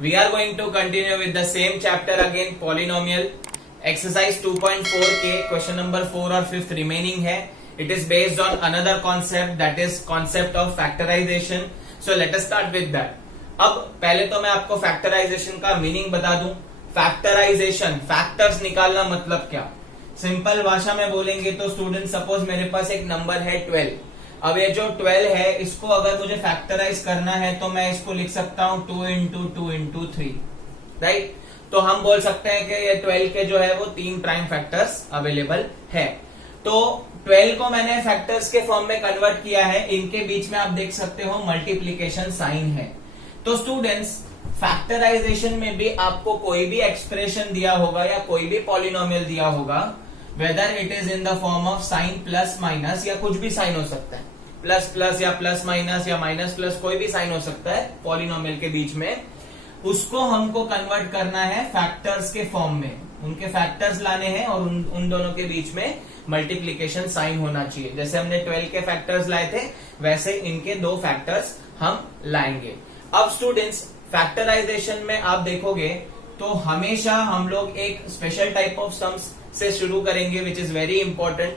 We are going to continue with the same chapter again, polynomial. Exercise 2.4 के question number 4 और 5th remaining है. It is based on another concept, that is concept of factorization. So let us start with that. अब पहले तो मैं आपको factorization का meaning बता दूं. Factorization, factors निकालना मतलब क्या? सिंपल भाषा में बोलेंगे तो स्टूडेंट सपोज मेरे पास एक नंबर है 12. अब ये जो 12 है इसको अगर मुझे फैक्टराइज करना है तो मैं इसको लिख सकता हूं 2 इंटू 2 इंटू 3, राइट. तो हम बोल सकते हैं कि ये 12 के जो है वो 3 प्राइम फैक्टर्स अवेलेबल है. तो 12 को मैंने फैक्टर्स के फॉर्म में कन्वर्ट किया है. इनके बीच में आप देख सकते हो मल्टीप्लीकेशन साइन है. तो स्टूडेंट्स फैक्टराइजेशन में भी आपको कोई भी एक्सप्रेशन दिया होगा या कोई भी पॉलिनोमियल दिया होगा, whether it is in the form of sine plus minus या कुछ भी साइन हो सकता है, प्लस प्लस या प्लस माइनस या माइनस प्लस, कोई भी साइन हो सकता है पॉलिनोमियल के बीच में. उसको हमको कन्वर्ट करना है फैक्टर्स के फॉर्म में. उनके फैक्टर्स लाने हैं और उन दोनों के बीच में मल्टीप्लीकेशन साइन होना चाहिए. जैसे हमने 12 के फैक्टर्स लाए थे वैसे इनके 2 फैक्टर्स हम लाएंगे. अब स्टूडेंट्स फैक्टराइजेशन में आप देखोगे तो हमेशा हम लोग एक स्पेशल टाइप ऑफ सम्स से शुरू करेंगे which is very important,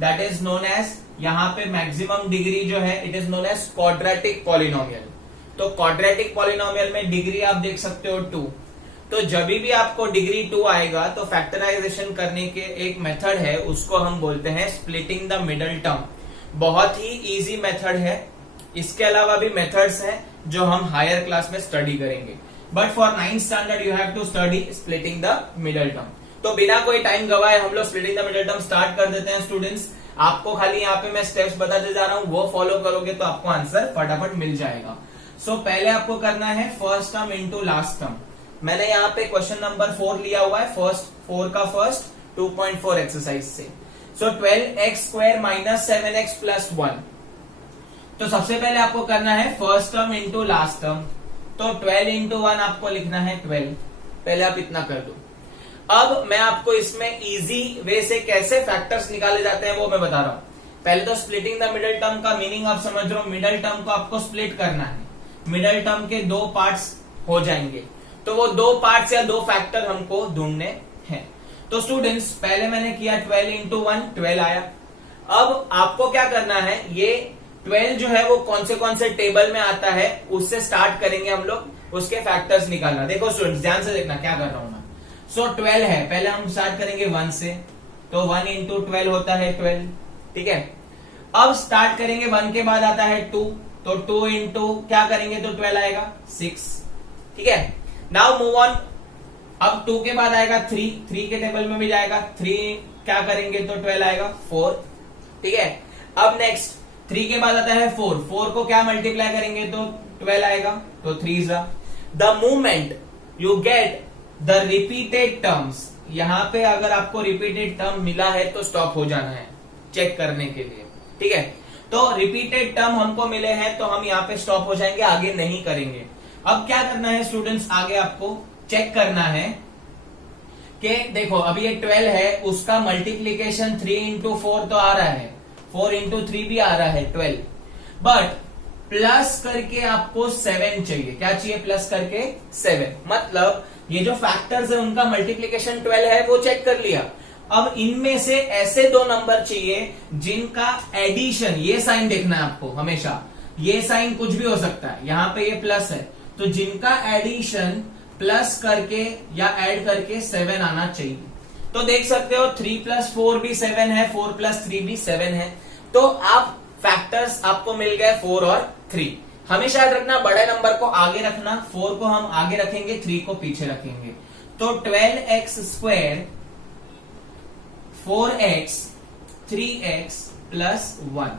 that is known as, यहाँ पे मैक्सिमम डिग्री जो है it is known as quadratic polynomial. तो क्वाड्रेटिक पॉलिनोमियल में डिग्री आप देख सकते हो 2. तो जब भी आपको डिग्री 2 आएगा तो फैक्टराइजेशन करने के एक मेथड है, उसको हम बोलते हैं स्प्लिटिंग द मिडल टर्म. बहुत ही इजी मेथड है. इसके अलावा भी मेथड्स हैं जो हम हायर क्लास में स्टडी करेंगे, but for 9th standard you have to study splitting the middle term. तो बिना कोई टाइम गवाए हम लोग splitting the middle term start कर देते हैं. स्टूडेंट्स आपको खाली यहाँ पे मैं स्टेप्स बताते जा रहा हूँ, वो फॉलो करोगे तो आपको आंसर फटाफट मिल जाएगा. सो पहले आपको करना है first term into last term. मैंने यहाँ पे क्वेश्चन नंबर 4 लिया हुआ है, फर्स्ट 4 का फर्स्ट 2.4 एक्सरसाइज से. सो 12x square minus 7x plus 1. तो सबसे पहले आपको करना है first term into last term. तो 12 इंटू 1 आपको लिखना है 12. पहले आप इतना कर दो. अब मैं आपको इसमें इजी वे से कैसे फैक्टर्स निकाले जाते हैं वो मैं बता रहा हूं. पहले तो स्प्लिटिंग द मिडल टर्म का मीनिंग आप समझ रहे हो. मिडल टर्म को आपको स्प्लिट करना है. मिडल टर्म के 2 पार्ट्स हो जाएंगे, तो वो 2 पार्ट्स या 2 फैक्टर हमको ढूंढने हैं. तो स्टूडेंट्स पहले मैंने किया 12 इंटू 1, 12 आया. अब आपको क्या करना है, ये 12 जो है वो कौन से टेबल में आता है उससे स्टार्ट करेंगे हम लोग उसके फैक्टर्स निकालना. देखो स्टूडेंट्स ध्यान से देखना क्या कर रहा हूं मैं. सो 12 है, पहले हम स्टार्ट करेंगे 1 से. तो 1 इंटू 12 होता है 12, ठीक है. अब स्टार्ट करेंगे 1 के बाद आता है 2, तो 2 इंटू क्या करेंगे तो 12 आएगा 6, ठीक है. Now move on. अब 2 के बाद आएगा 3, 3 के टेबल में भी जाएगा 3, क्या करेंगे तो 12 आएगा 4, ठीक है. अब नेक्स्ट 3 के बाद आता है 4, 4 को क्या मल्टीप्लाई करेंगे तो 12 आएगा, तो 3 जा. The moment you get the repeated terms, यहां पे अगर आपको रिपीटेड टर्म मिला है तो स्टॉप हो जाना है चेक करने के लिए, ठीक है. तो रिपीटेड टर्म हमको मिले हैं तो हम यहाँ पे स्टॉप हो जाएंगे, आगे नहीं करेंगे. अब क्या करना है स्टूडेंट्स, आगे आपको चेक करना है कि देखो अभी ये 12 है, उसका मल्टीप्लीकेशन 3 इंटू 4 तो आ रहा है, 4 इंटू 3 भी आ रहा है 12, बट प्लस करके आपको 7 चाहिए. क्या चाहिए, प्लस करके 7. मतलब ये जो फैक्टर्स है उनका मल्टीप्लीकेशन 12 है वो चेक कर लिया. अब इनमें से ऐसे 2 नंबर चाहिए जिनका एडिशन, ये साइन देखना है आपको हमेशा, ये साइन कुछ भी हो सकता है, यहां पे ये प्लस है, तो जिनका एडिशन प्लस करके या ऐड करके 7 आना चाहिए. तो देख सकते हो 3 प्लस 4 भी 7 है, 4 प्लस 3 भी 7 है. तो आप फैक्टर्स आपको मिल गए 4 और 3. हमेशा याद रखना बड़े नंबर को आगे रखना, 4 को हम आगे रखेंगे, 3 को पीछे रखेंगे. तो 12x square 4x 3x plus 1.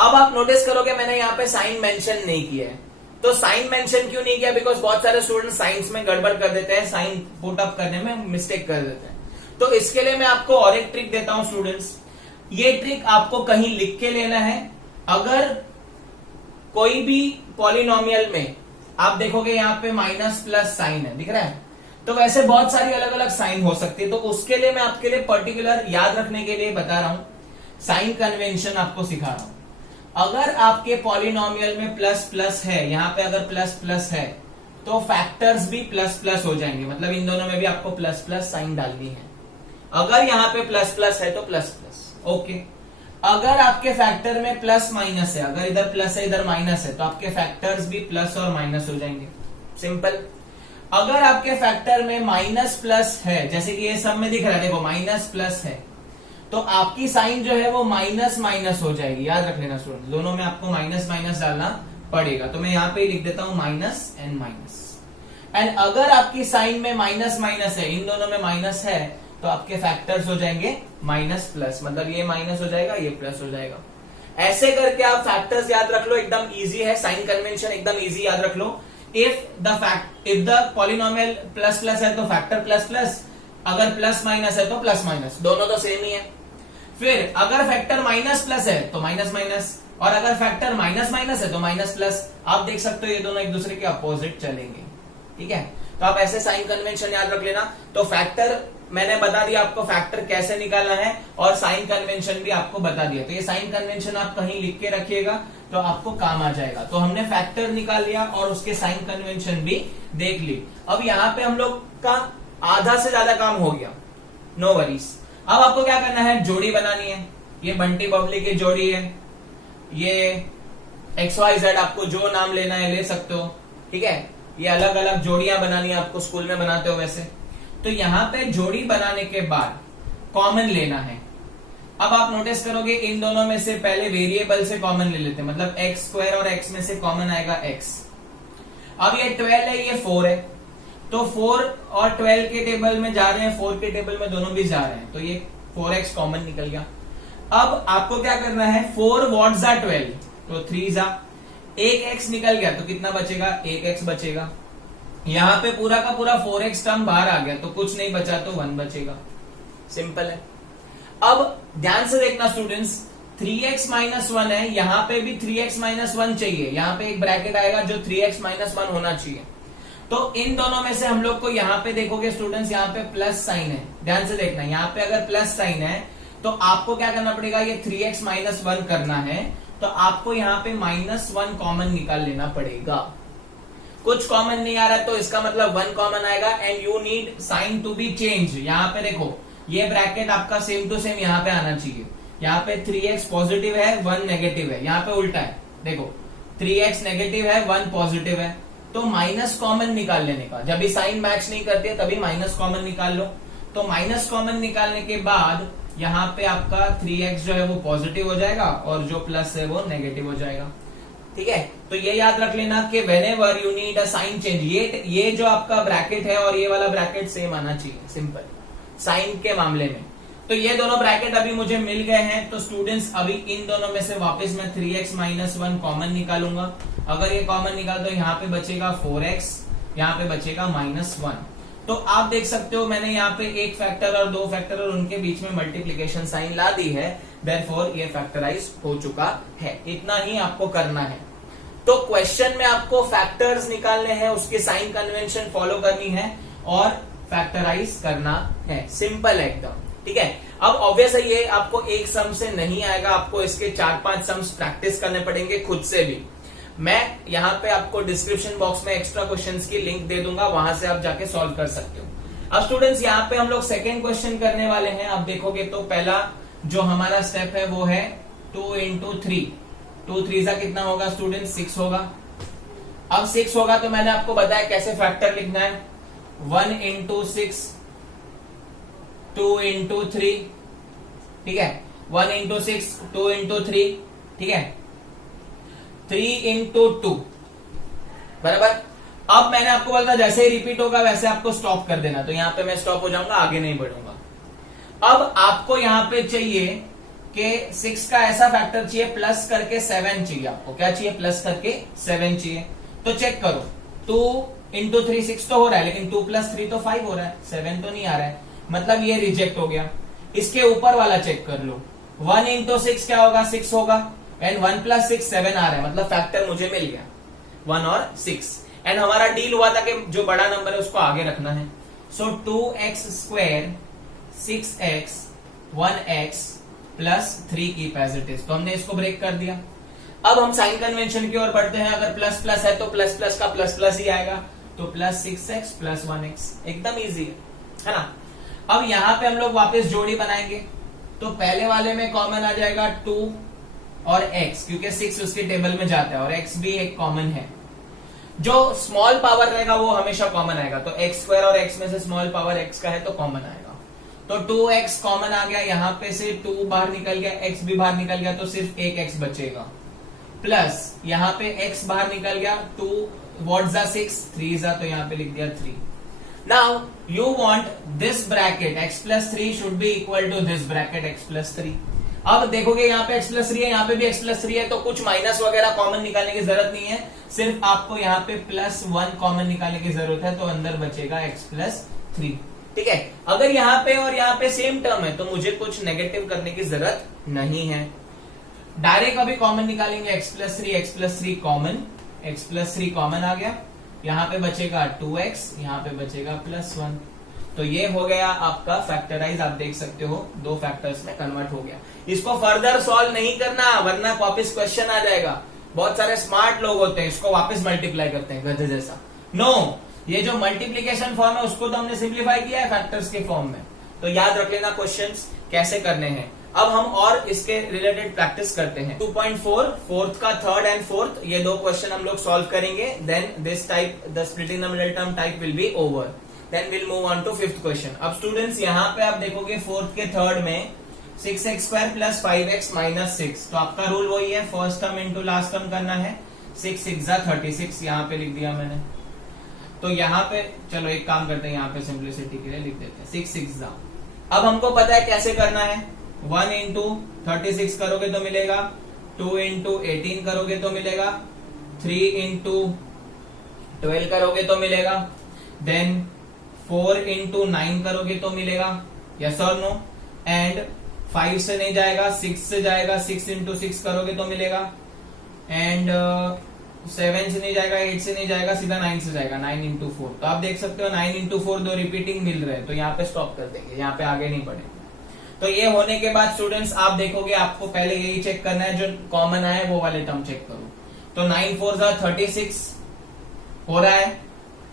अब आप नोटिस करोगे मैंने यहाँ पे साइन मेंशन नहीं किया है. तो साइन मेंशन क्यों नहीं किया, बिकॉज बहुत सारे स्टूडेंट साइंस में गड़बड़ कर देते हैं, साइन पुट अप करने में मिस्टेक कर देते हैं. तो इसके लिए मैं आपको और एक ट्रिक देता हूं स्टूडेंट्स. ये ट्रिक आपको कहीं लिख के लेना है. अगर कोई भी पॉलिनोमियल में आप देखोगे यहाँ पे माइनस प्लस साइन है, दिख रहा है, तो वैसे बहुत सारी अलग अलग साइन हो सकती है. तो उसके लिए मैं आपके लिए पर्टिकुलर याद रखने के लिए बता रहा हूं, साइन कन्वेंशन आपको सिखा रहा हूं. अगर आपके पॉलिनोमियल में प्लस प्लस है, यहां पे अगर प्लस प्लस है तो फैक्टर्स भी प्लस प्लस हो जाएंगे, मतलब इन दोनों में भी आपको प्लस प्लस साइन डालनी है। अगर यहाँ पे प्लस प्लस है तो प्लस प्लस, ओके। अगर आपके फैक्टर में प्लस माइनस है, अगर इधर प्लस है इधर माइनस है, तो आपके फैक्टर्स भी प्लस और माइनस हो जाएंगे, सिंपल। अगर आपके फैक्टर में माइनस प्लस है, जैसे कि ये सब में दिख रहा है, देखो माइनस प्लस है, तो आपकी साइन जो है वो माइनस माइनस हो जाएगी, याद रख लेना स्टूडेंट, दोनों में आपको माइनस माइनस डालना पड़ेगा। तो मैं यहाँ पे लिख देता हूं माइनस एंड माइनस। एंड अगर आपकी साइन में माइनस माइनस है, इन दोनों में माइनस है, तो आपके फैक्टर्स हो जाएंगे माइनस प्लस, मतलब ये माइनस हो जाएगा ये प्लस हो जाएगा। ऐसे करके आप फैक्टर्स याद रख लो, एकदम इजी है, साइन कन्वेंशन एकदम इजी याद रख लो। If the polynomial plus plus है तो फैक्टर प्लस प्लस, अगर प्लस माइनस है तो प्लस माइनस, दोनों तो सेम ही है। फिर अगर फैक्टर माइनस प्लस है तो माइनस माइनस, और अगर फैक्टर माइनस माइनस है तो माइनस प्लस। आप देख सकते हो ये दोनों एक दूसरे के अपोजिट चलेंगे, ठीक है। तो आप ऐसे साइन कन्वेंशन याद रख लेना। तो फैक्टर मैंने बता दिया आपको फैक्टर कैसे निकालना है, और साइन कन्वेंशन भी आपको बता दिया। तो ये साइन कन्वेंशन आप कहीं लिख के रखिएगा तो आपको काम आ जाएगा। तो हमने फैक्टर निकाल लिया और उसके साइन कन्वेंशन भी देख ली। अब यहाँ पे हम लोग का आधा से ज्यादा काम हो गया, नो वरीज। अब आपको क्या करना है, जोड़ी बनानी है। ये बंटी बबली की जोड़ी है, ये XYZ आपको जो नाम लेना है ले सकते हो, ठीक है। ये अलग अलग जोड़ियां बनानी है आपको, स्कूल में बनाते हो वैसे। तो यहाँ पे जोड़ी बनाने के बाद कॉमन लेना है। अब आप नोटिस करोगे इन दोनों में से पहले वेरिएबल से कॉमन ले लेते हैं, मतलब एक्स स्क्वायर और एक्स में से कॉमन आएगा एक्स। अब ये 12 है, ये 4 है, तो 4 और 12 के टेबल में जा रहे हैं, 4 के टेबल में दोनों भी जा रहे हैं, तो ये 4x कॉमन निकल गया। अब आपको क्या करना है, 4 वॉट जा 12, तो 3 जा, एक x निकल गया तो कितना बचेगा, एक x बचेगा। यहां पे पूरा का पूरा 4x टर्म बाहर आ गया तो कुछ नहीं बचा तो 1 बचेगा, सिंपल है। अब ध्यान से देखना स्टूडेंट्स, 3x माइनस 1 है, यहां पे भी 3x माइनस 1 चाहिए, यहां पे एक ब्रैकेट आएगा जो 3x माइनस 1 होना चाहिए। तो इन दोनों में से हम लोग को यहाँ पे देखोगे स्टूडेंट्स, यहाँ पे प्लस साइन है, ध्यान से देखना, यहाँ पे अगर प्लस साइन है तो आपको क्या करना पड़ेगा, ये 3x माइनस 1 करना है, तो आपको यहाँ पे -1 कॉमन निकाल लेना पड़ेगा। कुछ कॉमन नहीं आ रहा है तो इसका मतलब 1 कॉमन आएगा, and you need sign to be change. यहाँ पे देखो ये ब्रैकेट आपका सेम टू सेम यहाँ पे आना चाहिए। यहाँ पे 3x पॉजिटिव है 1 नेगेटिव है, यहाँ पे उल्टा है, देखो 3x नेगेटिव है 1 पॉजिटिव है, तो माइनस कॉमन निकाल लेने का। जब भी साइन मैच नहीं करती है तभी माइनस कॉमन निकाल लो। तो माइनस कॉमन निकालने के बाद यहाँ पे आपका 3x जो है वो पॉजिटिव हो जाएगा और जो प्लस है वो नेगेटिव हो जाएगा, ठीक है। तो ये याद रख लेना कि whenever you need a sign change, ये जो आपका ब्रैकेट है और ये वाला ब्रैकेट सेम आना चाहिए, सिंपल साइन के मामले में। तो ये दोनों ब्रैकेट अभी मुझे मिल गए हैं, तो स्टूडेंट्स अभी इन दोनों में से वापस मैं 3x माइनस 1 कॉमन निकालूंगा। अगर ये कॉमन निकाल तो यहाँ पे बचेगा 4x, यहाँ पे बचेगा -1। तो आप देख सकते हो मैंने यहाँ पे एक फैक्टर और दो फैक्टर और उनके बीच में मल्टीप्लीकेशन साइन ला दी है, देयरफॉर ये फैक्टराइज हो चुका है। इतना ही आपको करना है। तो क्वेश्चन में आपको फैक्टर्स निकालने हैं, उसके साइन कन्वेंशन फॉलो करनी है और फैक्टराइज करना है, सिंपल है एकदम, ठीक है। अब ऑब्वियस है ये आपको एक सम से नहीं आएगा, आपको इसके 4-5 सम्स प्रैक्टिस करने पड़ेंगे खुद से भी। मैं यहाँ पे आपको डिस्क्रिप्शन बॉक्स में एक्स्ट्रा क्वेश्चंस की लिंक दे दूंगा, वहां से आप जाके सॉल्व कर सकते हो। अब स्टूडेंट्स यहाँ पे हम लोग सेकेंड क्वेश्चन करने वाले हैं। आप देखोगे तो पहला जो हमारा स्टेप है वो है 2 into 3, 2 3 कितना होगा स्टूडेंट, 6 होगा। अब 6 होगा तो मैंने आपको बताया कैसे फैक्टर लिखना है, 1 into 6, 2 into 3, ठीक है, 1 into 6, 2 into 3, ठीक है, 3 into 2, बराबर। अब मैंने आपको बोला जैसे ही रिपीट होगा वैसे आपको स्टॉप कर देना, तो यहां पे मैं स्टॉप हो जाऊंगा, आगे नहीं बढ़ूंगा। अब आपको यहां पे चाहिए कि 6 का ऐसा फैक्टर चाहिए प्लस करके 7 चाहिए, आपको क्या चाहिए, प्लस करके 7 चाहिए। तो चेक करो, 2 into 3 6 तो हो रहा है, लेकिन 2 + 3 तो 5 हो रहा है, 7 तो नहीं आ रहा है, मतलब ये रिजेक्ट हो गया। इसके ऊपर वाला चेक कर लो, 1 into 6 क्या होगा, 6 होगा, एंड 1 + 6 7 आ रहा है, मतलब फैक्टर मुझे मिल गया 1 और 6। एंड हमारा डील हुआ था कि जो बड़ा नंबर है उसको आगे रखना है। So 2x², 6x, 1x + 3 keep as it is. तो हमने इसको ब्रेक कर दिया। अब हम साइन कन्वेंशन की ओर बढ़ते हैं। अगर प्लस प्लस है तो प्लस प्लस का प्लस प्लस ही आएगा, तो प्लस 6x प्लस 1x, एकदम इजी है ना। अब यहाँ पे हम लोग वापस जोड़ी बनाएंगे, तो पहले वाले में कॉमन आ जाएगा 2 और x, क्योंकि 6 उसके टेबल में जाता है और x भी एक कॉमन है। जो स्मॉल पावर रहेगा वो हमेशा कॉमन आएगा, तो x स्क्वायर और x में से स्मॉल पावर x का है तो कॉमन आएगा। तो 2x कॉमन आ गया, यहाँ पे से 2 बाहर निकल गया, x भी बाहर निकल गया, तो सिर्फ एक x बचेगा। प्लस यहाँ पे x बाहर निकल गया, 2 व्हाट जा 6, 3 जा, तो यहाँ पे लिख दिया 3। Now you want this bracket x plus 3 should be equal to this bracket x plus 3। अब देखोगे यहाँ पे x प्लस 3 है, यहाँ पे भी x प्लस 3 है, तो कुछ माइनस वगैरह कॉमन निकालने की जरूरत नहीं है, सिर्फ आपको यहाँ पे प्लस 1 कॉमन निकालने की जरूरत है, तो अंदर बचेगा x प्लस 3। ठीक है, अगर यहाँ पे और यहाँ पे सेम टर्म है तो मुझे कुछ नेगेटिव करने की जरूरत नहीं है, डायरेक्ट अभी कॉमन निकालेंगे। x plus 3 common, x plus 3 common आ गया, यहाँ पे बचेगा 2x, यहाँ पे बचेगा प्लस 1। तो ये हो गया आपका फैक्टराइज, आप देख सकते हो 2 फैक्टर्स में कन्वर्ट हो गया। इसको फर्दर सॉल्व नहीं करना, वरना वापस क्वेश्चन आ जाएगा। बहुत सारे स्मार्ट लोग होते हैं, इसको वापस मल्टीप्लाई करते हैं गधे जैसा। नो, ये जो मल्टीप्लीकेशन फॉर्म है उसको तो हमने सिंप्लीफाई किया है फैक्टर्स के फॉर्म में, तो याद रख लेना क्वेश्चंस कैसे करने हैं। अब हम और इसके रिलेटेड प्रैक्टिस करते हैं। 2.4 फोर्थ का थर्ड एंड फोर्थ, ये 2 क्वेश्चन हम लोग सॉल्व करेंगे, then this type the splitting the middle term type will be over, then will move on to 5th question. अब स्टूडेंट्स यहाँ पे आप देखोगे फोर्थ के थर्ड में 6x square plus 5x minus 6, तो आपका रूल वही है, first term into last term करना है। 6 6 जा 36, यहाँ पे लिख दिया मैंने। तो यहाँ पे चलो एक काम करते हैं, यहाँ पे सिंप्लिसिटी के लिए लिख देते हैं 6 6 जा। अब हमको पता है कैसे करना है, 1 इंटू 36 करोगे तो मिलेगा, 2 इंटू 18 करोगे तो मिलेगा, 3 इंटू 12 करोगे तो मिलेगा, देन 4 इंटू 9 करोगे तो मिलेगा, यस और नो। एंड 5 से नहीं जाएगा, 6 से जाएगा, 6 इंटू 6 करोगे तो मिलेगा, एंड 7 से नहीं जाएगा, 8 से नहीं जाएगा, सीधा 9 से जाएगा, 9 इंटू 4। तो आप देख सकते हो 9 इंटू 4 2 रिपीटिंग मिल रहे हैं, तो यहाँ पे स्टॉप कर देंगे, यहाँ पे आगे नहीं बढ़ेंगे। तो ये होने के बाद स्टूडेंट्स आप देखोगे, आपको पहले यही चेक करना है, जो कॉमन आए वो वाले टर्म चेक करो। तो 9 4 जा 36 हो रहा है,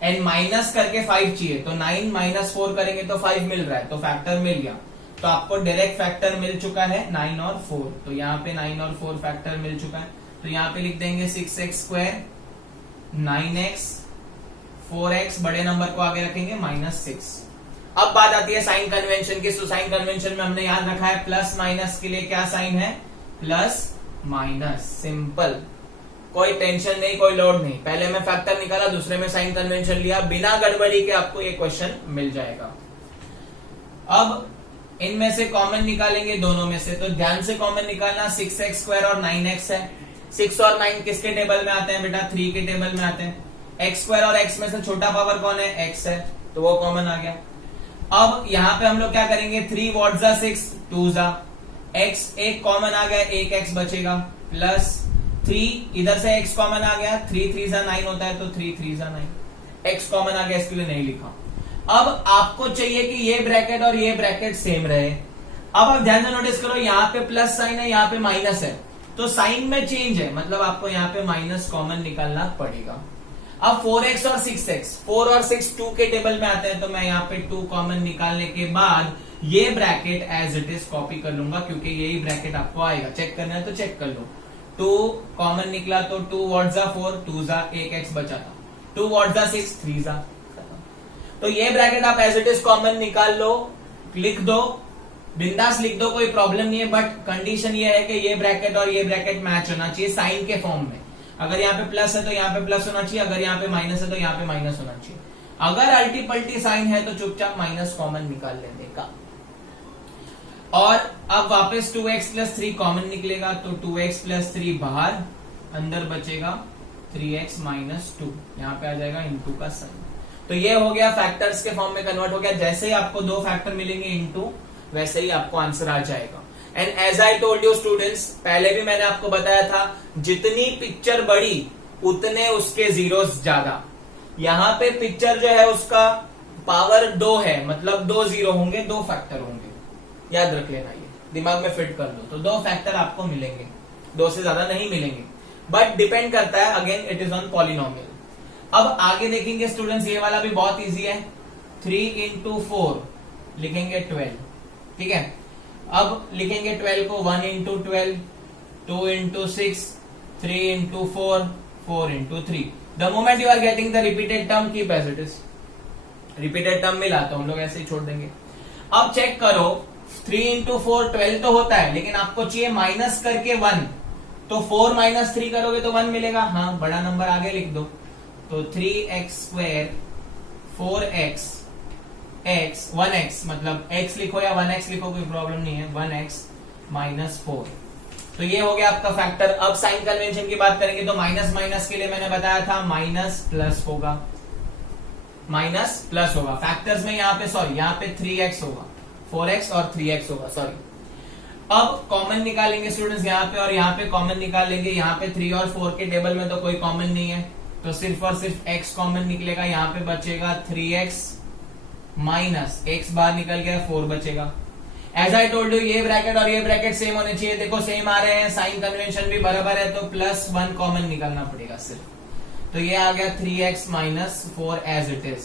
एंड माइनस करके 5 चाहिए, तो 9 माइनस 4 करेंगे तो 5 मिल रहा है, तो फैक्टर मिल गया। तो आपको डायरेक्ट फैक्टर मिल चुका है 9 और 4, तो यहाँ पे 9 और 4 फैक्टर मिल चुका है, तो यहाँ पे लिख देंगे 6x स्क्वायर 9x 4x, बड़े नंबर को आगे रखेंगे -6। अब बात आती है साइन कन्वेंशन की। तो साइन कन्वेंशन में हमने याद रखा है प्लस माइनस के लिए क्या साइन है, प्लस माइनस, सिंपल, कोई टेंशन नहीं, कोई लोड नहीं। पहले में फैक्टर निकाला, दूसरे में साइन कन्वेंशन लिया, बिना गड़बड़ी के आपको ये क्वेश्चन मिल जाएगा। अब इनमें से कॉमन निकालेंगे दोनों में से, तो ध्यान से कॉमन निकालना, 6x स्क्वायर और 9x है। 6 और 9 किसके टेबल में आते हैं बेटा, 3 के टेबल में आते हैं। x स्क्वायर और x में से छोटा पावर कौन है, x है, तो वो कॉमन आ गया। अब यहाँ पे हम लोग क्या करेंगे, 3 व्हाट जा 6 2 जा, x एक कॉमन आ गया, एक x बचेगा, प्लस 3 इधर से x कॉमन आ गया, 3 3 जा 9 होता है, तो 3 3 जा 9, x कॉमन आ गया, इसके लिए नहीं लिखा। अब आपको चाहिए कि ये ब्रैकेट और ये ब्रैकेट सेम रहे। अब आप ध्यान से नोटिस करो, यहाँ पे प्लस साइन है, यहाँ पे माइनस है, तो साइन में चेंज है, मतलब आपको यहाँ पे माइनस कॉमन निकालना पड़ेगा। अब 4x और 6x, 4 और 6 2 के टेबल में आते हैं, तो मैं यहाँ पे 2 कॉमन निकालने के बाद ये bracket as it is copy कर लूंगा, क्योंकि यही ब्रैकेट आपको आएगा। चेक करना है तो चेक कर लो। 2 कॉमन निकला, तो 2 व्हाट जा 4 2 जा, एक x बचा था, 2 व्हाट जा 6 3 जा। तो ये ब्रैकेट आप एज इट इज कॉमन निकाल लो, लिख दो, बिंदास लिख दो, कोई प्रॉब्लम नहीं है। बट कंडीशन ये है कि ये ब्रैकेट और ये ब्रैकेट मैच होना चाहिए साइन के फॉर्म में। अगर यहाँ पे प्लस है तो यहाँ पे प्लस होना चाहिए, अगर यहाँ पे माइनस है तो यहाँ पे माइनस होना चाहिए। अगर अल्टी पल्टी साइन है तो चुपचाप माइनस कॉमन निकाल लेने का। और अब वापस 2x प्लस 3 कॉमन निकलेगा, तो 2x प्लस 3 बाहर, अंदर बचेगा 3x माइनस 2, यहाँ पे आ जाएगा इंटू का साइन। तो ये हो गया, फैक्टर्स के फॉर्म में कन्वर्ट हो गया। जैसे ही आपको 2 फैक्टर मिलेंगे इंटू, वैसे ही आपको आंसर आ जाएगा। And as I told you students, पहले भी मैंने आपको बताया था, जितनी पिक्चर बड़ी उतने उसके जीरोस ज्यादा। यहाँ पे पिक्चर जो है उसका पावर 2 है, मतलब 2 जीरो होंगे, 2 फैक्टर होंगे, याद रख लेना, ये दिमाग में फिट कर लो। तो 2 फैक्टर आपको मिलेंगे, 2 से ज्यादा नहीं मिलेंगे, बट डिपेंड करता है, again it is on polynomial. अब आगे देखेंगे स्टूडेंट्स, ये वाला भी बहुत इजी है। 3 इंटू 4 लिखेंगे 12, ठीक है। अब लिखेंगे 12 को 1 into 12, 2 into 6, 3 into 4, 4 into 3। The moment you are getting the repeated term keep as it is. Repeated term मिला तो हम लोग ऐसे ही छोड़ देंगे। अब चेक करो, 3 इंटू 4 12 तो होता है, लेकिन आपको चाहिए माइनस करके 1, तो 4 माइनस 3 करोगे तो 1 मिलेगा। हाँ, बड़ा नंबर आगे लिख दो, तो 3x square 4x x 1x, मतलब x लिखो या 1x लिखो कोई प्रॉब्लम नहीं है, 1x माइनस 4। तो ये हो गया आपका फैक्टर। अब साइन कन्वेंशन की बात करेंगे तो माइनस माइनस के लिए मैंने बताया था माइनस प्लस होगा, माइनस प्लस होगा। फैक्टर्स में यहाँ पे सॉरी, यहाँ पे 3x होगा, 4x और 3x होगा, सॉरी। अब कॉमन निकालेंगे स्टूडेंट्स यहाँ पे, और यहाँ पे कॉमन निकाल लेंगे। यहाँ पे 3 और 4 के टेबल में तो कोई कॉमन नहीं है, तो सिर्फ और सिर्फ x कॉमन निकलेगा। यहाँ पे बचेगा 3x माइनस x बाहर निकल गया, 4 बचेगा। एज आई टोल्ड यू, ये ब्रैकेट और ये ब्रैकेट सेम होने चाहिए। देखो सेम आ रहे हैं, साइन कन्वेंशन भी बराबर है, तो +1 कॉमन निकालना पड़ेगा सिर्फ। तो ये आ गया 3x minus 4 as it is.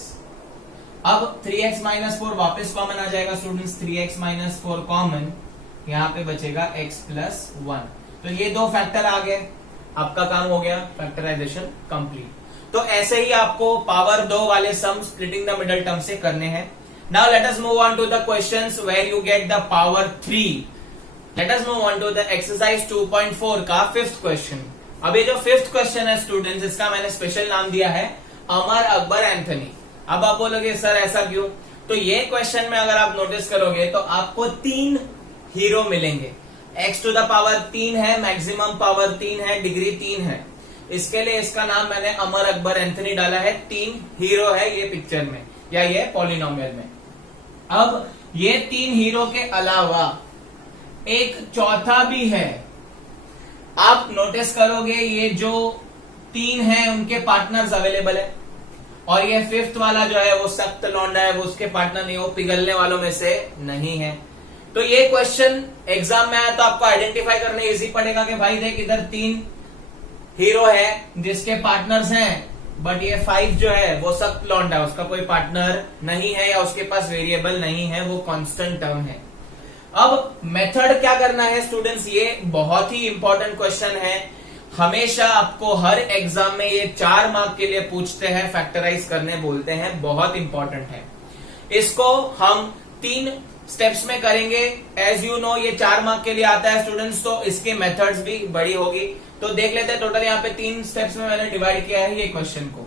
अब 3x माइनस 4 वापस कॉमन आ जाएगा स्टूडेंट्स, 3x माइनस 4 कॉमन, यहाँ पे बचेगा x प्लस 1। तो ये दो फैक्टर आ गए, आपका काम हो गया, फैक्टराइजेशन कंप्लीट। तो ऐसे ही आपको पावर 2 वाले sum splitting the middle term से करने हैं। Now let us move on to the questions where you get the power 3। Let us move on to the exercise 2.4 का 5th क्वेश्चन। अब ये जो 5th क्वेश्चन है स्टूडेंट्स, इसका मैंने स्पेशल नाम दिया है अमर अकबर एंथनी। अब आप बोलोगे सर ऐसा क्यों? तो ये क्वेश्चन में अगर आप नोटिस करोगे तो आपको 3 हीरो मिलेंगे। x टू द पावर 3 है, मैक्सिमम पावर 3 है, डिग्री 3 है। इसके लिए इसका नाम मैंने अमर अकबर एंथनी डाला है। 3 हीरो है ये पिक्चर में या ये पॉलिनोमियल में। अब ये 3 हीरो के अलावा एक चौथा भी है। आप नोटिस करोगे ये जो 3 हैं उनके पार्टनर्स अवेलेबल है, और ये 5th वाला जो है वो सख्त लौंडा है, वो उसके पार्टनर नहीं, वो पिघलने वालों में से नहीं है। तो ये क्वेश्चन एग्जाम में आया तो आपको आइडेंटिफाई करने इजी पड़ेगा कि भाई देख इधर 3 हीरो है जिसके पार्टनर्स हैं, बट ये 5 जो है वो सख्त लौंडा है, उसका कोई पार्टनर नहीं है या उसके पास वेरिएबल नहीं है, वो कांस्टेंट टर्म है। अब मेथड क्या करना है स्टूडेंट्स, ये बहुत ही इंपॉर्टेंट क्वेश्चन है। हमेशा आपको हर एग्जाम में ये 4 मार्क के लिए पूछते हैं, फैक्टराइज करने बोलते हैं, बहुत इंपॉर्टेंट है। इसको हम 3 स्टेप्स में करेंगे। एज यू नो ये 4 मार्क के लिए आता है स्टूडेंट्स, तो इसके मेथड्स भी बड़ी होगी। तो देख लेते हैं, टोटल यहाँ पे 3 स्टेप्स में मैंने डिवाइड किया है ये क्वेश्चन को।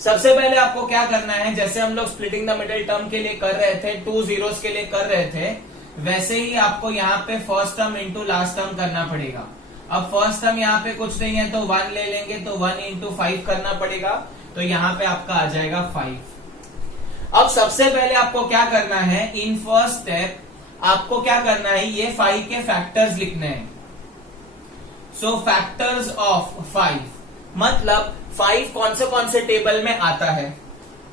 सबसे पहले आपको क्या करना है, जैसे हम लोग स्प्लिटिंग द मिडिल टर्म के लिए कर रहे थे, 2 zeros के लिए कर रहे थे, वैसे ही आपको यहाँ पे first term into last term करना पड़ेगा। अब फर्स्ट टर्म यहाँ पे कुछ नहीं है तो 1 ले लेंगे, तो 1 इंटू 5 करना पड़ेगा, तो यहाँ पे आपका आ जाएगा 5। अब सबसे पहले आपको क्या करना है, इन फर्स्ट स्टेप आपको क्या करना है, ये 5 के फैक्टर्स लिखने हैं। सो फैक्टर्स ऑफ 5 मतलब 5 कौन से टेबल में आता है,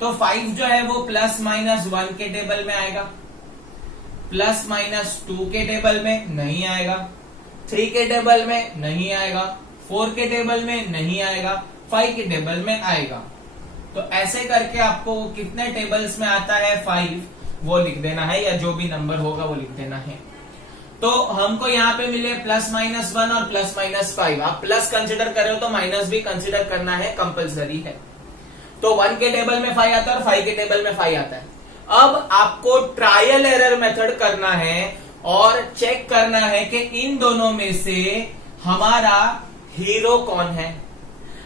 तो 5 जो है वो +-1 के टेबल में आएगा, +-2 के टेबल में नहीं आएगा, 3 के टेबल में नहीं आएगा, 4 के टेबल में नहीं आएगा, 5 के टेबल में आएगा। तो ऐसे करके आपको कितने टेबल्स में आता है 5 वो लिख देना है, या जो भी नंबर होगा वो लिख देना है। तो हमको यहाँ पे मिले +-1 और +-5। आप प्लस कंसिडर कर रहे हो तो माइनस भी कंसिडर करना है, कंपलसरी है। तो 1 के टेबल में 5 आता है और 5 के टेबल में 5 आता है। अब आपको ट्रायल एरर मेथड करना है और चेक करना है कि इन दोनों में से हमारा हीरो कौन है।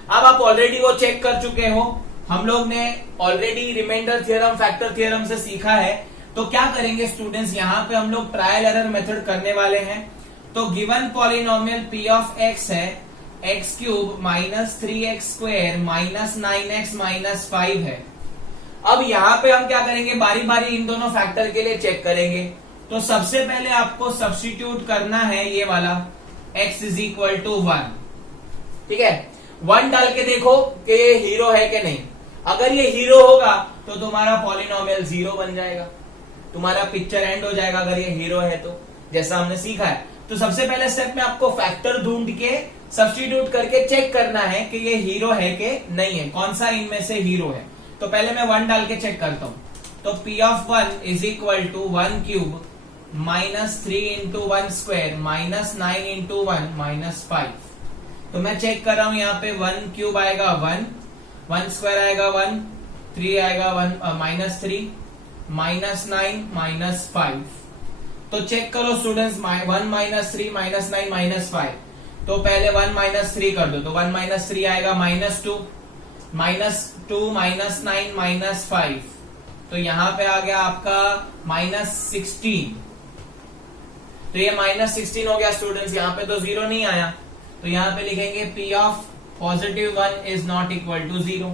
अब आप ऑलरेडी वो चेक कर चुके हो, हम लोग ने already remainder theorem, factor theorem से सीखा है। तो क्या करेंगे स्टूडेंट्स, यहां पे हम लोग ट्रायल एरर मेथड करने वाले हैं। तो given polynomial p of x है x³ - 3x² - 9x - 5 है। अब यहां पे हम क्या करेंगे, बारी बारी इन दोनों फैक्टर के लिए चेक करेंगे। तो सबसे पहले आपको सब्स्टिट्यूट करना है ये वाला x = 1, ठीक है। 1 डाल के देखो कि ये हीरो है कि नहीं। अगर ये हीरो होगा तो तुम्हारा पॉलिनोमियल 0 बन जाएगा, तुम्हारा पिक्चर एंड हो जाएगा अगर ये हीरो है तो, जैसा हमने सीखा है। तो सबसे पहले स्टेप में आपको फैक्टर ढूंढ के सब्स्टिट्यूट करके चेक करना है कि ये हीरो है कि नहीं है, कौन सा इनमें से हीरो है। तो पहले मैं 1 डाल के चेक करता हूं। तो P of 1 is equal to 1 cube minus 3 into 1 square minus 9 into 1 minus 5। तो मैं चेक कर रहा हूं, यहाँ पे 1 क्यूब आएगा 1 स्क्वायर आएगा 1, 3 आएगा 1 माइनस 3 माइनस 9 माइनस 5। तो चेक करो स्टूडेंट्स, 1 माइनस 3 माइनस 9 माइनस 5। तो पहले 1 माइनस 3 कर दो, तो 1 माइनस 3 आएगा माइनस 2 माइनस 9 माइनस 5। तो यहां पे आ गया आपका माइनस 16। तो ये माइनस 16 हो गया स्टूडेंट्स, यहाँ पे तो 0 नहीं आया। तो यहाँ पे लिखेंगे P of positive 1 is not equal to 0।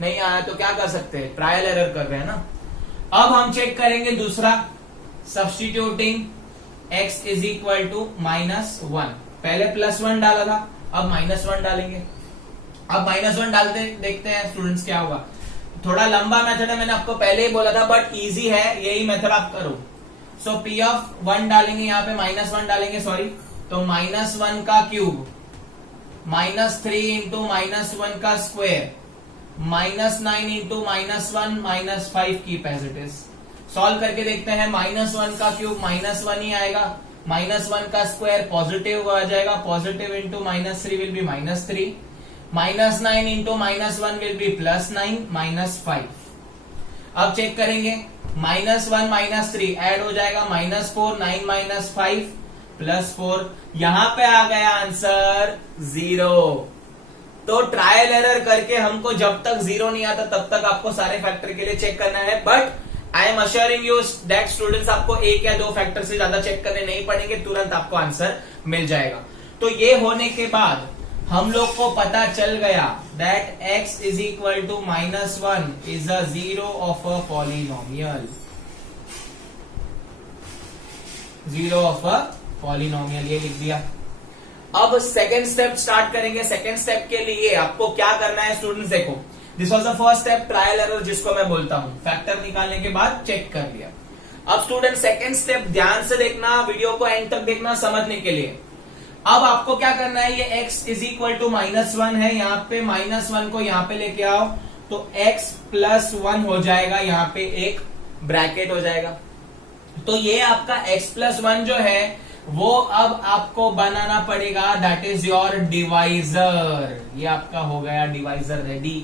नहीं आया तो क्या कर सकते हैं, ट्रायल एरर कर रहे हैं ना। अब हम चेक करेंगे दूसरा, substituting x is equal to minus 1। पहले प्लस 1 डाला था, अब माइनस 1 डालेंगे। अब माइनस 1 डालते देखते हैं स्टूडेंट्स क्या होगा। थोड़ा लंबा मेथड है, मैंने आपको पहले ही बोला था, बट इजी है, यही मेथड आप करो। सो P ऑफ 1 डालेंगे, यहाँ पे माइनस 1 डालेंगे, सॉरी। तो माइनस 1 का क्यूब माइनस 3 इंटू माइनस 1 का square minus 9 into minus 1 minus 5 keep as it is. Solve करके देखते हैं, माइनस 1 का क्यूब माइनस 1 ही आएगा, माइनस 1 का स्क्वायर पॉजिटिव आ जाएगा, positive into minus 3 will be minus 3, minus 9 into minus 1 will B plus 9 minus 5। अब check करेंगे, माइनस 1 माइनस 3 ऐड हो जाएगा, माइनस 4 9 माइनस 5 प्लस 4। यहां पे आ गया आंसर 0। तो ट्रायल एरर करके हमको जब तक 0 नहीं आता तब तक आपको सारे फैक्टर के लिए चेक करना है। But I am assuring you that students, आपको 1 या 2 फैक्टर से ज्यादा चेक करने नहीं पड़ेंगे, तुरंत आपको आंसर मिल जाएगा। तो ये होने के बाद हम लोग को पता चल गया that x is equal to minus 1 is a zero of a polynomial, zero of a polynomial, ये लिख दिया। अब सेकेंड स्टेप स्टार्ट करेंगे। सेकेंड स्टेप के लिए आपको क्या करना है स्टूडेंट्स, देखो, this was the first step, trial error जिसको मैं बोलता हूं, फैक्टर निकालने के बाद चेक कर लिया। अब स्टूडेंट सेकेंड स्टेप ध्यान से देखना, वीडियो को एंड तक देखना समझने के लिए। अब आपको क्या करना है, ये x is equal to minus 1 है, यहाँ पे माइनस 1 को यहाँ पे लेके आओ, तो x प्लस 1 हो जाएगा, यहाँ पे एक ब्रैकेट हो जाएगा। तो ये आपका x प्लस 1 जो है वो अब आपको बनाना पड़ेगा, दैट इज योर डिवाइजर। ये आपका हो गया डिवाइजर रेडी।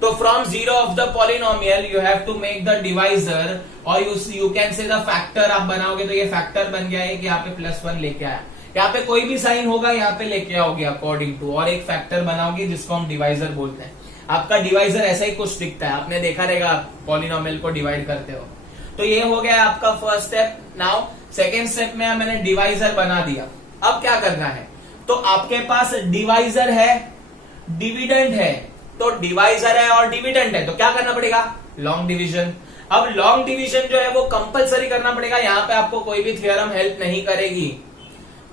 तो from zero of the polynomial you have to make the divisor, और you can say the factor आप बनाओगे, तो ये फैक्टर बन गया है कि यहाँ पे प्लस 1 लेके आया, यहाँ पे कोई भी साइन होगा यहाँ पे लेके आओगे अकॉर्डिंग टू, और एक फैक्टर बनाओगे जिसको हम डिवाइजर बोलते हैं। आपका डिवाइजर ऐसा ही कुछ दिखता है, आपने देखा रहेगा पॉलिनोमियल को डिवाइड करते हो। तो ये हो गया आपका first step. Now second step में मैंने डिवाइजर बना दिया। अब क्या करना है, तो आपके पास डिवाइजर है, डिविडेंड है, तो डिवाइजर है और डिविडेंड है, तो क्या करना पड़ेगा, लॉन्ग डिवीजन। अब लॉन्ग डिवीजन जो है वो कंपलसरी करना पड़ेगा, यहाँ पे आपको कोई भी थ्योरम हेल्प नहीं करेगी।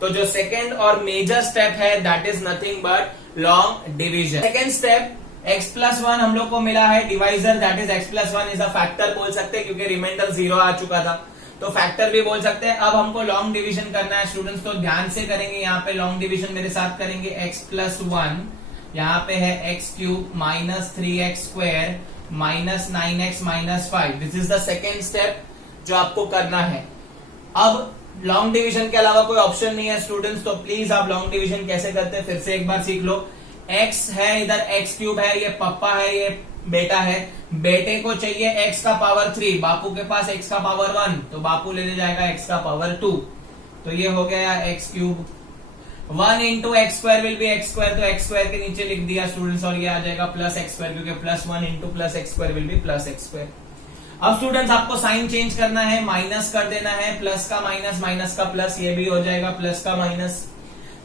तो जो सेकेंड और मेजर स्टेप है that is nothing but long division. Second step, x plus 1 हम लोग को मिला है divisor, that is x plus 1 is a factor बोल सकते हैं, क्योंकि रिमाइंडर 0 आ चुका था, तो फैक्टर भी बोल सकते हैं। अब हमको लॉन्ग डिवीजन करना है स्टूडेंट्स, तो ध्यान से करेंगे। यहाँ पे लॉन्ग डिवीजन मेरे साथ करेंगे, x प्लस 1, यहाँ पे है x cube minus 3x square minus 9x minus 5। This is the second step जो आपको करना है। अब लॉन्ग डिवीजन के अलावा कोई ऑप्शन नहीं है स्टूडेंट्स, तो प्लीज आप लॉन्ग डिवीजन कैसे करते हैं फिर से एक बार सीख लो। x है, इधर x क्यूब है, ये पप्पा है, ये बेटा है, बेटे को चाहिए x का पावर 3, बापू के पास x का पावर 1, तो बापू ले जाएगा x का पावर 2, तो ये हो गया x cube. 1 into x square will B x square, तो एक्स स्क्वायर के नीचे लिख दिया स्टूडेंट्स, और ये आ जाएगा प्लस एक्स स्क्वायर, क्योंकि plus 1 into plus x square will B plus x square. अब स्टूडेंट्स आपको साइन चेंज करना है, माइनस कर देना है, प्लस का माइनस, माइनस का प्लस, ये भी हो जाएगा प्लस का माइनस।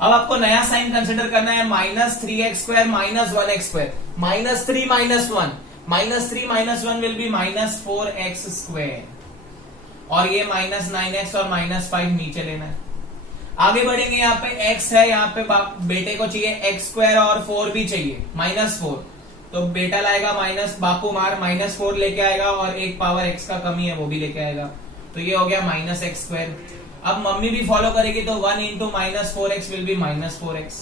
अब आपको नया साइन कंसिडर करना है, minus 3x square minus 1x square, minus 3 minus 1, minus 3 minus 1 will B minus 4x square, और ये माइनस 9x और माइनस 5 नीचे लेना है। आगे बढ़ेंगे, यहाँ पे x है, यहाँ पे बेटे को चाहिए x स्क्वायर और 4 भी चाहिए, माइनस 4, तो बेटा लाएगा माइनस, बापू मार माइनस 4 लेके आएगा, और एक पावर x का कमी है वो भी लेके आएगा, तो ये हो गया माइनस एक्स स्क्वायर। अब मम्मी भी फॉलो करेगी, तो 1 into minus 4x will be minus 4x।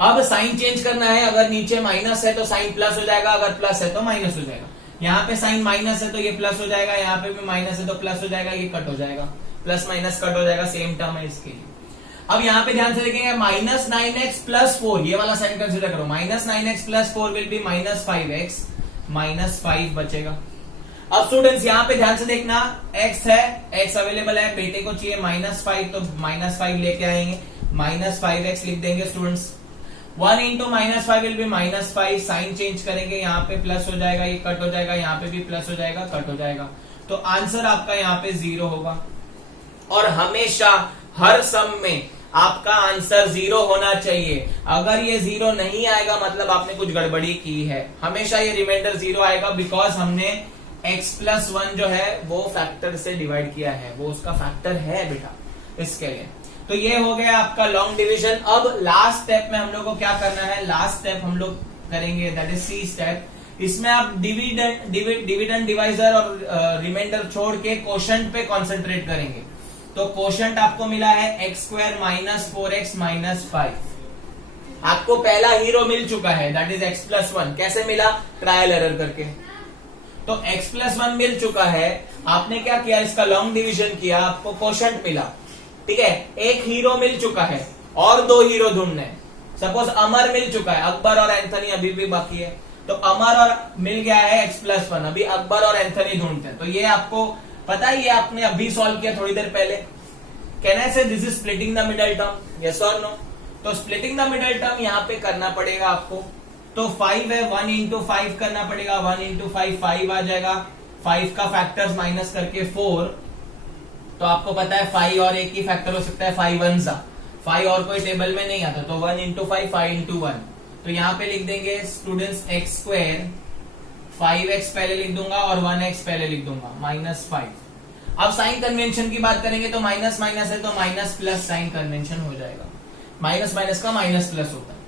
अब साइन चेंज करना है, अगर नीचे माइनस है तो साइन प्लस हो जाएगा, अगर प्लस है तो माइनस हो जाएगा। यहाँ पे साइन माइनस है तो ये प्लस हो जाएगा, यहाँ पे भी माइनस है तो प्लस हो जाएगा, ये कट हो जाएगा, प्लस माइनस कट हो जाएगा, सेम टर्म है इसके लिए। अब यहाँ पे ध्यान से देखेंगे माइनस 9x प्लस 4, ये वाला साइन कंसिडर करो, minus 9x plus 4 will be minus 5x, minus 5 बचेगा। अब स्टूडेंट्स यहाँ पे ध्यान से देखना, x है, x अवेलेबल है, बेटे को चाहिए -5, तो -5 लेके आएंगे, -5x लिख देंगे students. 1 into -5 will be -5, sign change करेंगे, यहाँ पे प्लस हो जाएगा, ये कट हो जाएगा, यहाँ पे भी प्लस हो जाएगा, कट हो जाएगा, तो आंसर आपका यहाँ पे 0 होगा। और हमेशा हर सम में आपका आंसर 0 होना चाहिए, अगर ये 0 नहीं आएगा मतलब आपने कुछ गड़बड़ी की है। हमेशा ये रिमाइंडर 0 आएगा, बिकॉज हमने x प्लस 1 जो है वो फैक्टर से डिवाइड किया है, वो उसका फैक्टर है बेटा, इसके लिए। तो ये हो गया आपका लॉन्ग डिवीजन। अब लास्ट स्टेप में हम लोग को क्या करना है, लास्ट स्टेप हम लोग करेंगे, दैट इज सी स्टेप। इसमें आप डिविडेंड डिवाइजर और रिमाइंडर छोड़ के कोशेंट पे कॉन्सेंट्रेट करेंगे। तो कोशेंट आपको मिला है x² माइनस 4x माइनस 5। आपको पहला हीरो मिल चुका है, दैट इज x प्लस 1। कैसे मिला, ट्रायल एरर करके। तो x प्लस 1 मिल चुका है, आपने क्या किया, इसका लॉन्ग डिवीजन किया, आपको कोशेंट मिला, ठीक है। एक हीरो मिल चुका है और 2 हीरो ढूंढने, सपोज अमर मिल चुका है, अकबर और एंथनी अभी भी बाकी है, तो अमर और मिल गया है x प्लस 1, अभी अकबर और एंथनी ढूंढते हैं। तो ये आपको पता है, ये आपने अभी सॉल्व किया थोड़ी देर पहले। कैन आई से this is splitting the middle term, yes और नो? तो स्प्लिटिंग द मिडल टर्म यहाँ पे करना पड़ेगा आपको। तो 5 है, 1 इंटू 5 करना पड़ेगा, 1 इंटू 5 5 आ जाएगा, 5 का फैक्टर्स माइनस करके 4। तो आपको पता है 5 और 1 की फैक्टर हो सकता है 5 1 सा, 5 और कोई टेबल में नहीं आता, तो 1 इंटू 5 5 इंटू 1। तो यहाँ पे लिख देंगे स्टूडेंट्स x², 5x पहले लिख दूंगा और 1x पहले लिख दूंगा, -5। अब साइन कन्वेंशन की बात करेंगे तो माइनस माइनस है तो माइनस प्लस साइन कन्वेंशन हो जाएगा, माइनस माइनस का माइनस प्लस होता है।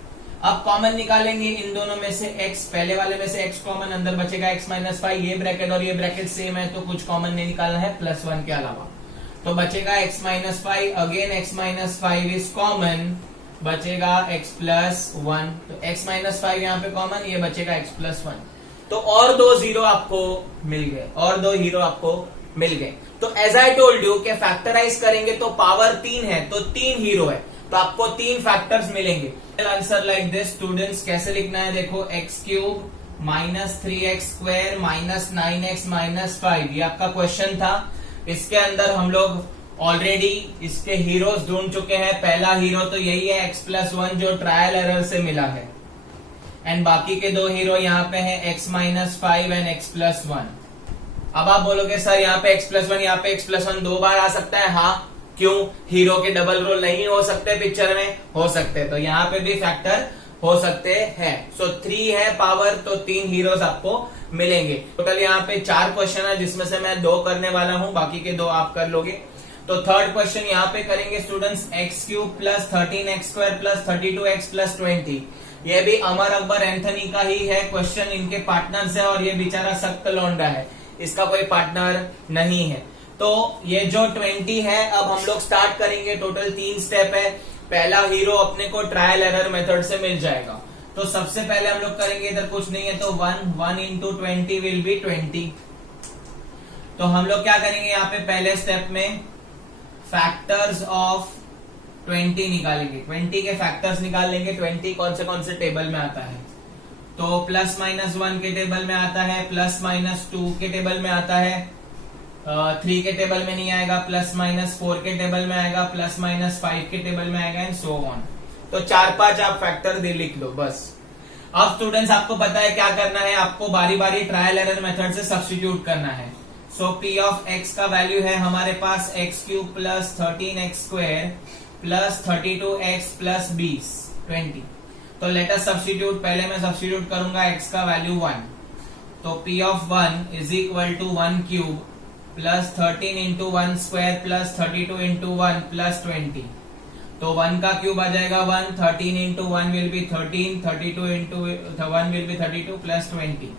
अब कॉमन निकालेंगे इन दोनों में से x, पहले वाले में से x कॉमन, अंदर बचेगा x माइनस 5, ये ब्रैकेट और ये ब्रैकेट सेम है तो कुछ कॉमन नहीं निकालना है प्लस 1 के अलावा। तो बचेगा x minus 5, again x minus 5 is common, बचेगा x प्लस 1। तो x माइनस 5 यहाँ पे कॉमन, ये बचेगा x प्लस 1। तो और 2 जीरो आपको मिल गए, और 2 हीरो आपको मिल गए। तो एज आई टोल्ड यू कि फैक्टराइज करेंगे तो पावर 3 है, तो 3 हीरो है, तो आपको 3 फैक्टर्स मिलेंगे। आंसर लाइक दिस स्टूडेंट्स, कैसे लिखना है देखो, x³ minus 3x² minus 9x minus 5, ये आपका क्वेश्चन था। इसके अंदर हम लोग ऑलरेडी इसके हीरोज ढूंढ चुके हैं। पहला हीरो तो यही है x प्लस 1 जो ट्रायल एरर से मिला है, एंड बाकी के 2 हीरो यहाँ पे हैं x minus 5 and x plus 1। अब आप बोलोगे सर यहाँ पे x प्लस 1, यहाँ पे x प्लस 1 2 बार आ सकता है, हाँ, क्यों, हीरो के डबल रोल नहीं हो सकते पिक्चर में, हो सकते, तो यहाँ पे भी फैक्टर हो सकते हैं। सो 3 है पावर, तो 3 हीरोज आपको मिलेंगे। टोटल यहाँ पे 4 क्वेश्चन है, जिसमें से मैं 2 करने वाला हूँ, बाकी के 2 आप कर लोगे। तो थर्ड क्वेश्चन यहाँ पे करेंगे students, x³ plus 13x² plus 32x plus 20। ये भी अमर अकबर एंथनी का ही है क्वेश्चन, इनके पार्टनर्स है, और ये बेचारा सख्त लौंडा है, इसका कोई पार्टनर नहीं है। तो ये जो 20 है, अब हम लोग स्टार्ट करेंगे। टोटल 3 स्टेप है। पहला हीरो अपने को ट्रायल एरर मेथड से मिल जाएगा। तो सबसे पहले हम लोग करेंगे, इधर कुछ नहीं है तो 1 इंटू 20 विल बी 20। तो हम लोग क्या करेंगे यहाँ पे, पहले स्टेप में फैक्टर्स ऑफ 20 निकालेंगे, 20 के फैक्टर्स निकाल लेंगे। 20 कौन से टेबल में आता है, तो प्लस माइनस 1 के टेबल में आता है, प्लस माइनस 2 के टेबल में आता है, 3 के टेबल में नहीं आएगा, प्लस माइनस 4 के टेबल में आएगा, प्लस माइनस 5 के टेबल में आएगा, एंड सो ऑन। तो 4-5 आप फैक्टर दे लिख लो बस। अब स्टूडेंट्स आपको पता है क्या करना है, आपको बारी बारी ट्रायल एरर मेथड से सब्स्टिट्यूट करना है। सो p ऑफ x का वैल्यू है हमारे पास x³ plus 13x² plus 32x plus 20। तो लेट अस सब्स्टिट्यूट, पहले मैं सब्स्टिट्यूट करूंगा x का वैल्यू 1, तो p of 1 is equal to 1³ plus 13 into 1 square plus 32 into 1 plus 20। तो 1 का क्यूब आ जाएगा 1, 13 into 1 will be 13, 32 into 1 will be 32 plus 20।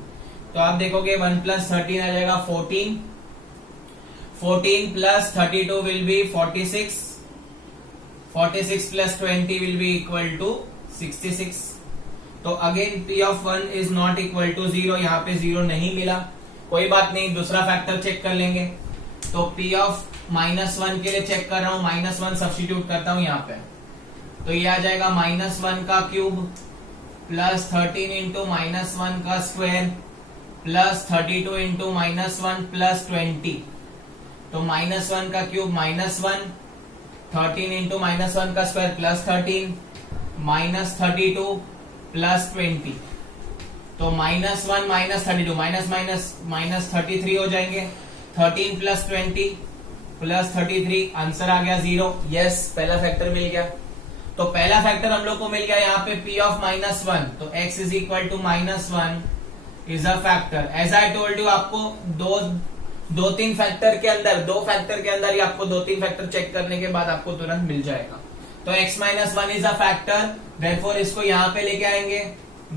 तो आप देखोगे 1 प्लस 13 आ जाएगा 14, 14 plus 32 will be 46, 46 plus 20 will be equal to 66। तो again P of 1 is not equal to 0, यहाँ पे 0 नहीं मिला, कोई बात नहीं, दूसरा फैक्टर चेक कर लेंगे। तो P ऑफ -1 के लिए चेक कर रहा हूं, -1 सब्स्टिट्यूट करता हूं यहाँ पे, तो ये आ जाएगा -1 का क्यूब प्लस 13 इंटू -1 का स्क्वायर प्लस 32 इंटू -1 प्लस 20। तो -1 का क्यूब -1, 13 इंटू -1 का स्क्वायर प्लस 13 माइनस 32 प्लस 20। तो -1 माइनस 32 माइनस 33 हो जाएंगे। 13 प्लस 20 प्लस 33, आंसर आ गया 0। यस, पहला फैक्टर मिल गया। तो पहला फैक्टर हम लोग को मिल गया यहाँ पे P ऑफ -1, तो x is equal to -1 is a factor. As I told you, आपको दो तीन फैक्टर के अंदर, दो फैक्टर के अंदर ही आपको 2-3 फैक्टर चेक करने के बाद आपको तुरंत मिल जाएगा। तो x -1 is a factor, therefore इसको यहाँ पे लेके आएंगे,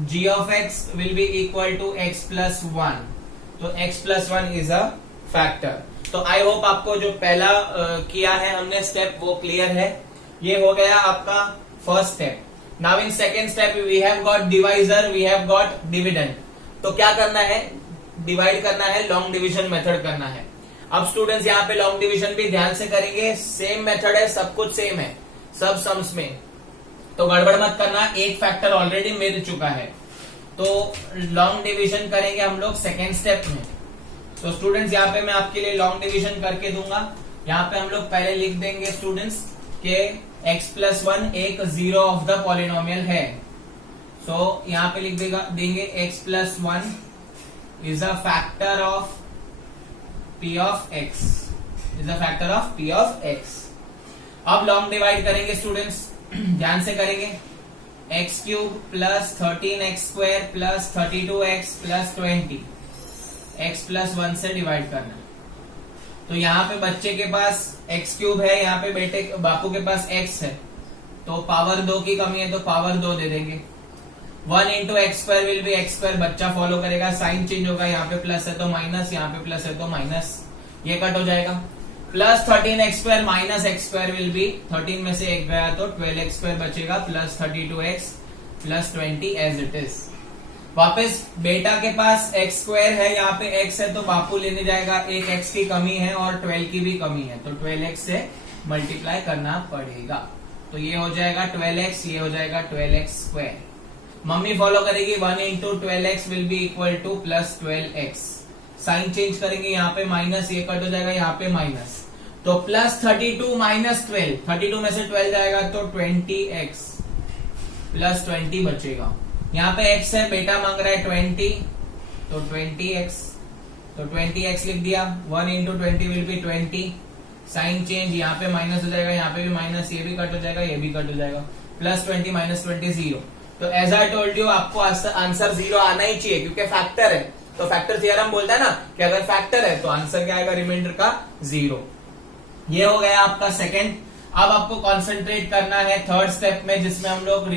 g of x will be equal to x plus 1। तो x plus 1 is a factor. तो आई होप आपको जो पहला किया है हमने स्टेप वो क्लियर है। ये हो गया आपका first step. Now in second step we have got divisor, we have got dividend. तो क्या करना है, डिवाइड करना है, लॉन्ग डिवीजन मेथड करना है। अब स्टूडेंट्स यहाँ पे लॉन्ग डिवीजन भी ध्यान से करेंगे, सेम मेथड है, सब कुछ सेम है, सब सम्स में, तो गड़बड़ मत करना, एक फैक्टर ऑलरेडी मिल चुका है। तो लॉन्ग डिवीजन करेंगे हम लोग सेकेंड स्टेप में। तो स्टूडेंट्स यहाँ पे मैं आपके लिए लॉन्ग डिवीजन करके दूंगा। यहाँ पे हम लोग पहले लिख देंगे स्टूडेंट्स के x प्लस 1 एक जीरो ऑफ द पॉलिनोमियल है। सो यहाँ पे लिख देंगे x plus 1 is a factor of p of x, is a factor of p of x। अब लॉन्ग डिवाइड करेंगे स्टूडेंट्स, ध्यान से करेंगे। x cube plus 13x square plus 32x plus 20, x plus 1 से डिवाइड करना। तो यहाँ पे बच्चे के पास x क्यूब है, यहाँ पे बापू के पास x है, तो पावर 2 की कमी है तो पावर 2 दे देंगे। 1 into x square will B x square, बच्चा फॉलो करेगा, साइन चेंज होगा, यहाँ पे प्लस है तो माइनस, यहाँ पे प्लस है तो माइनस, ये कट हो जाएगा। Plus 13x square minus x square will be, 13 में से एक गया तो 12x स्क्वायर बचेगा plus 32x plus 20 as it is. वापस बेटा के पास x स्क्वायर है, यहाँ पे x है तो बापू लेने जाएगा, एक x की कमी है और 12 की भी कमी है, तो 12x से मल्टीप्लाई करना पड़ेगा। तो ये हो जाएगा 12x, ये हो जाएगा 12x स्क्वायर। मम्मी फॉलो करेगी, 1 into 12x will be equal to plus 12x। Sign change करेंगे, यहाँ पे माइनस, ये कट हो जाएगा, यहाँ पे माइनस, तो प्लस 32 माइनस 12, 32 में से 12 जाएगा तो 20x प्लस 20 बचेगा। यहाँ पे x है, बेटा मांग रहा है 20, तो 20x, तो 20x लिख दिया। 1 into 20 will be 20, sign change, यहाँ पे माइनस हो जाएगा, यहाँ पे भी माइनस, ये भी कट हो जाएगा, ये भी कट हो जाएगा, प्लस 20 माइनस 20 0। तो एज आई टोल्ड यू, आपको आंसर 0 आना ही चाहिए क्योंकि फैक्टर है। तो फैक्टर थ्योरम बोलता है ना कि अगर फैक्टर है तो आंसर क्या आएगा, रिमाइंडर का 0। ये हो गया आपका सेकंड। अब आपको कॉन्सेंट्रेट करना है थर्ड स्टेप में, जिसमें हम लोग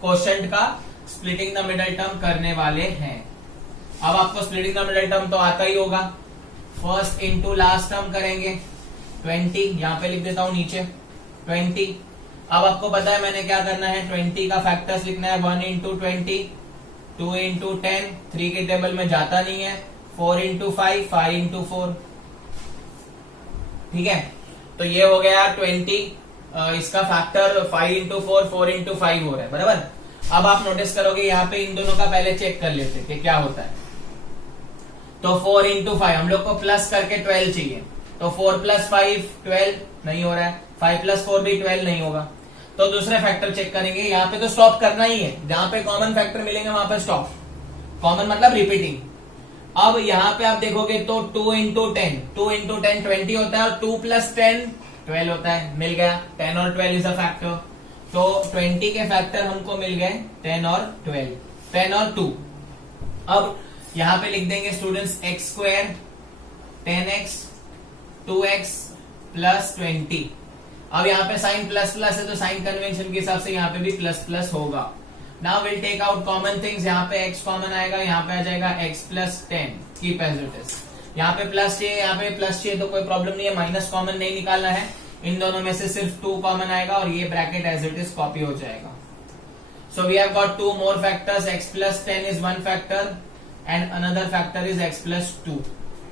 क्वोशंट का स्प्लिटिंग द मिडल टर्म करने वाले हैं। अब आपको स्प्लिटिंग द मिडल टर्म तो आता ही होगा, फर्स्ट इंटू लास्ट टर्म करेंगे, 20 यहाँ पे लिख देता हूं नीचे 20। अब आपको पता है मैंने क्या करना है, 20 का फैक्टर्स लिखना है, 1 इंटू 20, 2 इंटू 10, 3 के टेबल में जाता नहीं है, 4 इंटू 5, 5 इंटू 4, ठीक है। तो ये हो गया 20, इसका फैक्टर 5 इंटू 4, 4 इंटू 5 हो रहा है, बराबर। अब आप नोटिस करोगे यहाँ पे इन दोनों का पहले चेक कर लेते कि क्या होता है। तो 4 इंटू 5 हम लोग को प्लस करके 12 चाहिए, तो 4 प्लस 5 12 नहीं हो रहा है, 5 प्लस 4 भी 12 नहीं होगा। तो दूसरे फैक्टर चेक करेंगे, यहाँ पे तो स्टॉप करना ही है, जहां पे कॉमन फैक्टर मिलेंगे वहां पे स्टॉप, कॉमन मतलब रिपीटिंग। अब यहाँ पे आप देखोगे तो 2 इंटू 10, 2 इंटू 10 20 होता है और 2 प्लस 10 12 होता है, मिल गया। 10 और 12 इज अ फैक्टर, तो 20 के फैक्टर हमको मिल गए 10 और 12, 10 और 2। अब यहाँ पे लिख देंगे students x square 10x 2x plus 20। अब यहाँ पे साइन प्लस प्लस है तो साइन कन्वेंशन के हिसाब से यहाँ पे भी प्लस प्लस होगा। Now will take out common things, यहाँ पे x कॉमन आएगा, यहाँ पे आ जाएगा x plus 10, keep as it is. यहाँ पे प्लस चाहिए, यहाँ पे प्लस चाहिए तो कोई प्रॉब्लम नहीं है, माइनस कॉमन नहीं निकालना है, इन दोनों में से सिर्फ 2 कॉमन आएगा और ये bracket as it is copy हो जाएगा। So we have got two more factors. X plus 10 is one factor and another factor is x plus 2.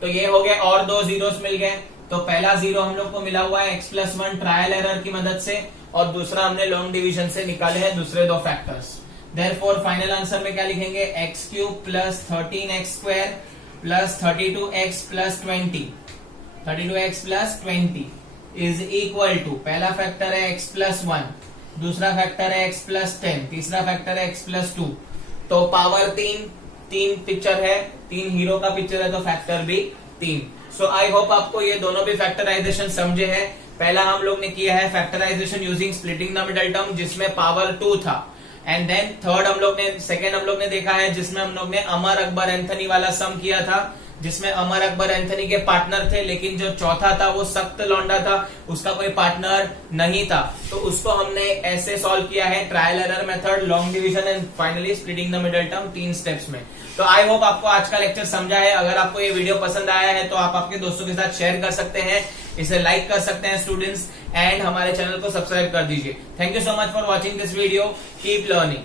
तो ये हो गए और दो जीरोस मिल गए. तो पहला जीरो हम लोग को मिला हुआ है x plus 1 ट्रायल एरर की मदद से और दूसरा हमने लॉन्ग डिवीजन से निकाले हैं दूसरे दो फैक्टर्स. Therefore फाइनल आंसर में क्या लिखेंगे? x cube plus 13x square plus 32x plus 20. 32x plus 20 is equal to, पहला फैक्टर है x प्लस 1, दूसरा फैक्टर है x प्लस 10, तीसरा फैक्टर है x प्लस 2. तो पावर 3 पिक्चर है, 3 हीरो का पिक्चर है तो फैक्टर भी 3. सो आई होप आपको ये दोनों भी फैक्टराइजेशन समझे हैं. पहला हम लोग ने किया है factorization using splitting the middle term जिसमें पावर 2 था. एंड देन सेकेंड हम लोग ने देखा है जिसमें हम लोग ने अमर अकबर एंथनी वाला सम किया था, जिसमें अमर अकबर एंथनी के पार्टनर थे लेकिन जो चौथा था वो सख्त लौंडा था, उसका कोई पार्टनर नहीं था. तो उसको हमने ऐसे सॉल्व किया है trial error method, long division and finally splitting the middle term, 3 steps में. तो आई होप आपको आज का लेक्चर समझा है. अगर आपको ये वीडियो पसंद आया है तो आप आपके दोस्तों के साथ शेयर कर सकते हैं, इसे लाइक कर सकते हैं स्टूडेंट्स, एंड हमारे चैनल को सब्सक्राइब कर दीजिए. Thank you so much for watching this video. Keep learning.